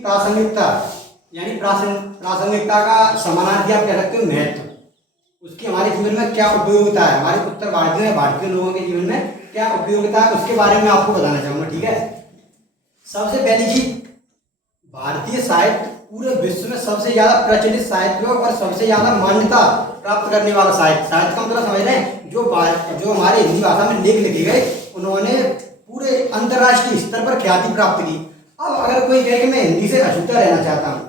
प्रासंगिकता यानी प्रासंगिकता का समानार्थी आप कह सकते हो महत्व। उसकी हमारे जीवन में क्या उपयोगिता है, हमारे उत्तर भारतीय लोगों के जीवन में क्या उपयोगिता है, उसके बारे में आपको बताना चाहूंगा। ठीक है, सबसे पहली चीज, भारतीय साहित्य पूरे विश्व में सबसे ज्यादा प्रचलित साहित्य और सबसे ज्यादा मान्यता प्राप्त करने वाला साहित्य का मतलब समझ रहे हैं, जो हमारे हिंदी भाषा में लेख लिखे गए उन्होंने पूरे अंतर्राष्ट्रीय स्तर पर ख्याति प्राप्त की। अब अगर कोई कहे कि मैं हिंदी से अछूता रहना चाहता हूँ,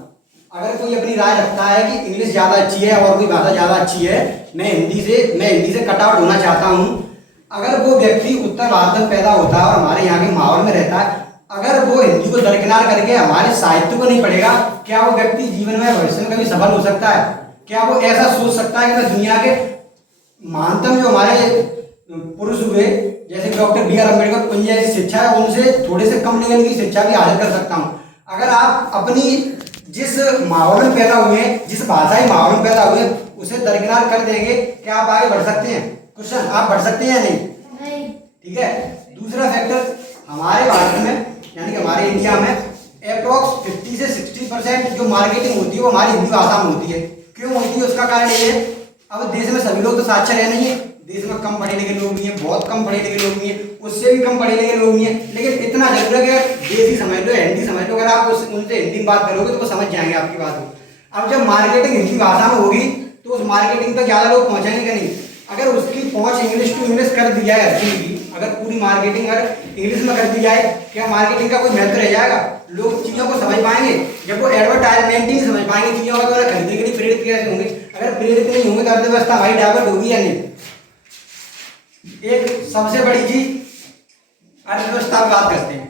अगर कोई अपनी राय रखता है कि इंग्लिश ज़्यादा अच्छी है और कोई भाषा ज़्यादा अच्छी है, मैं हिंदी से कट आउट होना चाहता हूँ, अगर वो व्यक्ति उत्तर भारत में पैदा होता है और हमारे यहाँ के माहौल में रहता है, अगर वो हिंदी को दरकिनार करके हमारे साहित्य को नहीं पढ़ेगा, क्या वो व्यक्ति जीवन में भविष्य में कभी सफल हो सकता है? क्या वो ऐसा सोच सकता है कि मैं दुनिया के महानतम जो हमारे पुरुष हुए जैसे डॉक्टर बी आर अम्बेडकर, उन जैसी शिक्षा है उनसे थोड़े से कम लेवल की शिक्षा भी हासिल कर सकता हूँ? अगर आप अपनी जिस माहौल में पैदा हुए, जिस भाषाई माहौल में पैदा हुए, उसे दरकिनार कर देंगे, क्या आप आगे बढ़ सकते हैं? क्वेश्चन, आप बढ़ सकते हैं या नहीं? ठीक है। दूसरा फैक्टर, हमारे भारत में यानी कि हमारे इंडिया में अप्रोक्स 50 से 60% जो मार्केटिंग होती है वो हमारी हिंदी भाषा में होती है। क्यों होती है? उसका कारण ये है, अब देश में सभी लोग तो साक्षर है नहीं है, देश में कम पढ़े लिखे लोग भी हैं, बहुत कम पढ़े लिखे लोग भी हैं, उससे भी कम पढ़े लिखे लोग भी हैं, लेकिन इतना जरूर है कि देसी समझ लो, हिंदी समझ लो, अगर आप उनसे हिंदी में बात करोगे तो वो समझ जाएंगे आपकी बात को। अब जब मार्केटिंग हिंदी भाषा में होगी तो उस मार्केटिंग तक ज़्यादा लोग पहुँचेंगे कि नहीं? अगर उसकी पहुँच इंग्लिश टू इंग्लिश कर दी जाए, हर चीज़ की अगर पूरी मार्केटिंग अगर इंग्लिश में कर दी जाए, क्या मार्केटिंग का कोई महत्व रह जाएगा? लोग चीज़ों को समझ पाएंगे? जब वो एडवर्टाइजमेंट ही नहीं समझ पाएंगे चीज़ों का, तो खरीदने के लिए प्रेरित कैसे होंगे? अगर प्रेरित नहीं होंगे तो अर्थव्यवस्था हमारी डाइवर्ट होगी या नहीं? एक सबसे बड़ी चीज, अर्थव्यवस्था की बात करते हैं।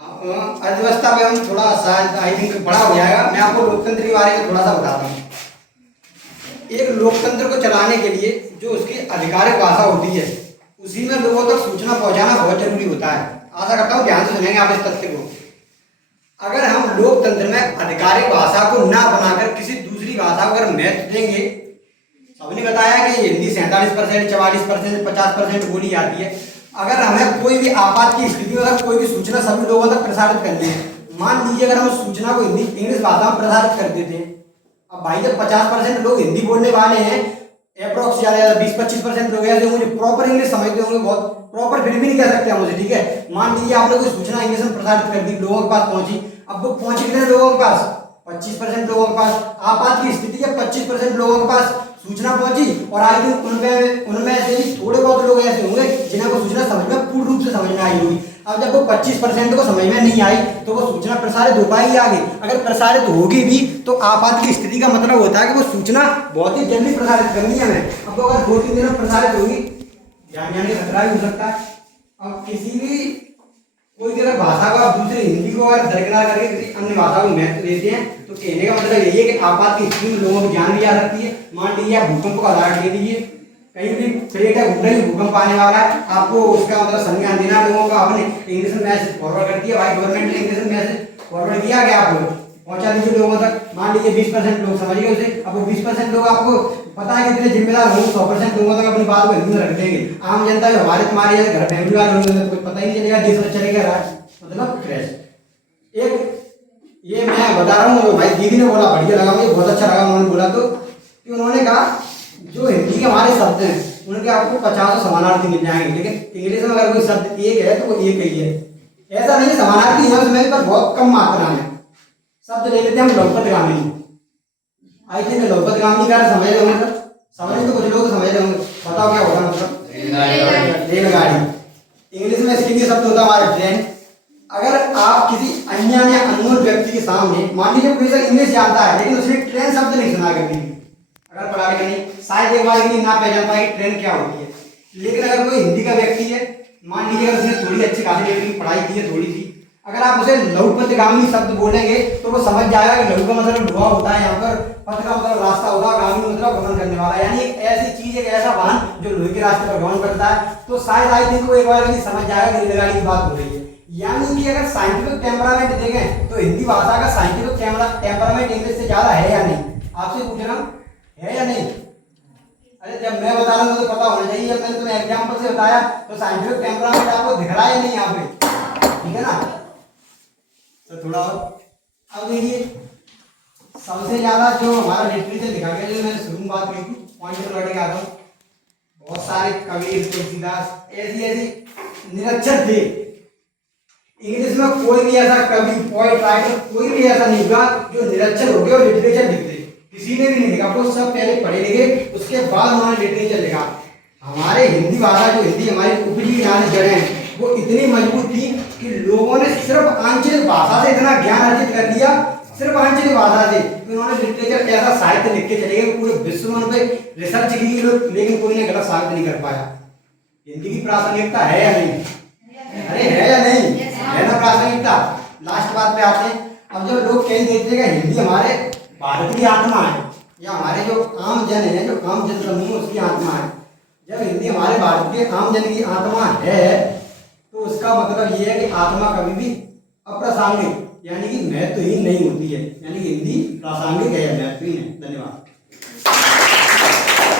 अर्थव्यवस्था पे हम थोड़ा शायद आई थिंक बड़ा हो जाएगा, मैं आपको लोकतंत्र के बारे में थोड़ा सा बताता हूँ। एक लोकतंत्र को चलाने के लिए जो उसकी आधिकारिक भाषा होती है, उसी में लोगों तक सूचना पहुंचाना बहुत जरूरी होता है। आशा करता हूँ ध्यान से सुनेंगे आप इस तथ्य को। अगर हम लोकतंत्र में आधिकारिक भाषा को ना बनाकर किसी दूसरी भाषा को अगर महत्व देंगे, सबने बताया कि हिंदी 47%, 44%, 50% बोली जाती है। अगर हमें कोई भी आपात की स्थिति में अगर कोई भी सूचना सभी लोगों तक प्रसारित करनी है, मान लीजिए अगर हम सूचना को इंग्लिश भाषा में प्रसारित कर देते हैं, अब भाई जब 50% लोग हिंदी बोलने वाले हैं, अप्रोक्स ज्यादा 20-25% लोग ऐसे होंगे जो प्रॉपर इंग्लिश समझते होंगे, बहुत प्रॉपर फिर भी नहीं कह सकते हम उसे। ठीक है, मान लीजिए आपने कोई सूचना इंग्लिश में प्रसारित कर दी, लोगों के पास पहुंची, अब वो पहुंची कितने लोगों के पास? 25% लोगों के पास। आपात की स्थिति है, 25% लोगों के पास सूचना पहुंची, और आई थिंक उनमें से भी थोड़े बहुत लोग ऐसे होंगे जिन्हें वो सूचना समझ में पूर्ण रूप से समझ में आई होगी। अब जब वो 25% को समझ में नहीं आई तो वो सूचना प्रसारित हो पाएगी आगे? अगर प्रसारित होगी भी तो आपात की स्थिति का मतलब होता है कि वो सूचना बहुत ही जल्दी प्रसारित करनी है हमें। अब अगर 2-3 दिन में प्रसारित होगी, जान जाने का खतरा भी हो सकता है। अब किसी भी कोई भी अगर भाषा को आप दूसरी हिंदी को अगर दरकिनार करके किसी अन्य भाषा को महत्व देते हैं, तो कहने का मतलब यही है कि आपात की स्थिति में लोगों की जान भी जा सकती है। मान लीजिए आप भूकंप का उदाहरण ले लीजिए, कहीं भी प्लेट है घूम रही, भूकंप आने वाला है, आपको उसका मतलब संज्ञान देना लोगों का, आपने इंग्लिश में मैसेज फॉरवर्ड कर दिया, भाई गवर्नमेंट ने इंग्लिश में मैसेज फॉरवर्ड किया कि आप पहुंचा दीजिए लोगों तक। मान लीजिए 20% लोग समझ गए उसे, अब वो 20% लोग आपको पता है कितने जिम्मेदार होंगे, 100% लोगों तक अपनी बात को हिंदी में रख देंगे। आम जनता जो हमारे तुम्हारे घर फैमिली वाले होंगे तो कुछ पता ही नहीं चलेगा, देश में चलेगा राज, मतलब क्रैश। एक ये मैं बता रहा हूँ, भाई दीदी ने बोला बढ़िया लगा, मुझे बहुत अच्छा लगा उन्होंने बोला, तो कि उन्होंने कहा जो हिंदी के हमारे शब्द हैं उनके आपको 50 समानार्थी मिल जाएंगे, लेकिन इंग्लिश में अगर कोई शब्द एक है तो वो एक ही है। ऐसा नहीं समानार्थी है उसमें, पर बहुत कम मात्रा में। शब्द ले लेते हैं हम लौपतगामिनी, आई थिंक लौपतगामिनी का समझ रहे होंगे, समझ तो कुछ लोग समझ रहे होंगे, बताओ क्या होगा? मतलब रेलगाड़ी। इंग्लिश में इसके लिए शब्द होता है हमारा ट्रेन। अगर आप किसी अनजान या अननोन व्यक्ति के सामने, मान लीजिए कोई इंग्लिश जानता है लेकिन उसने ट्रेन शब्द नहीं सुना कभी, अगर पढ़ा लिखा नहीं, शायद एक बार के लिए ना पहचान पाए ट्रेन क्या होती है। लेकिन अगर कोई हिंदी का व्यक्ति है, मान लीजिए अगर उसने थोड़ी अच्छी खासी लेवल की पढ़ाई की है, थोड़ी सी, अगर आप उसे लघुपथगामी शब्द बोलेंगे तो वो समझ जाएगा कि लघु का मतलब लोहा होता है यहाँ पर, पथ का मतलब रास्ता होता है, गामी मतलब गमन करने वाला, यानी एक ऐसी चीज, एक ऐसा वाहन जो लोहे के रास्ते पर गमन करता है। तो शायद आई थिंक वो एक बार के लिए समझ जाएगा कि रेलगाड़ी की बात हो रही है। यानी कि अगर साइंटिफिक टेम्परामेंट देखें तो हिंदी भाषा का साइंटिफिक टेम्परामेंट इंग्लिश से ज्यादा है या नहीं? आपसे पूछ रहा हूँ, है या नहीं? अरे जब मैं बता रहा हूँ तो पता होना चाहिए, जब मैंने तुम्हें एग्जाम्पल से बताया तो साइंटिफिक टेम्परामेंट आपको दिख रहा है नहीं यहाँ पे, ठीक है ना? तो थोड़ा और अब देखिए सबसे ज्यादा जो हमारा लिटरेचर लिखा गया, जो मैंने शुरू में बात की थी, पॉइंट लौटेगा आता हूँ। बहुत सारे कबीर, तुलसीदास, ऐसी ऐसी निरक्षर थे। इंग्लिश में कोई भी ऐसा कवि, पोएट, राइटर कोई भी ऐसा नहीं हुआ जो निरक्षर हो गया और लिटरेचर लिख दे। किसी ने भी नहीं लिखा। वो सब पहले पढ़े लिखे, उसके बाद उन्होंने लिटरेचर लिखा। हमारे हिंदी भाषा, जो हिंदी हमारी उपजी जड़ें, वो इतनी मजबूत थी कि लोगों ने सिर्फ आंचलिक भाषा से इतना ज्ञान अर्जित कर लिया, सिर्फ आंचलिक भाषा से, कि उन्होंने लिटरेचर ऐसा साहित्य लिख के चले गए। पूरे विश्व में उन पर रिसर्च की लोग, लेकिन कोई ने गलत साबित नहीं कर पाया। हिंदी की प्रासंगिकता है या नहीं? अरे है या नहीं? है ना प्रासंगिकता। लास्ट बात पे आते हैं। अब जब लोग कह देते हैं कि हिंदी हमारे भारत की आत्मा है, या हमारे जो आम जन है, जो आम जन समूह उसकी आत्मा है, जब हिंदी हमारे भारत के आम जन की आत्मा है, तो उसका मतलब ये है कि आत्मा कभी भी अप्रासंगिक यानी कि महत्वहीन नहीं होती है। यानी कि हिंदी प्रासंगिक है, महत्वहीन है। धन्यवाद।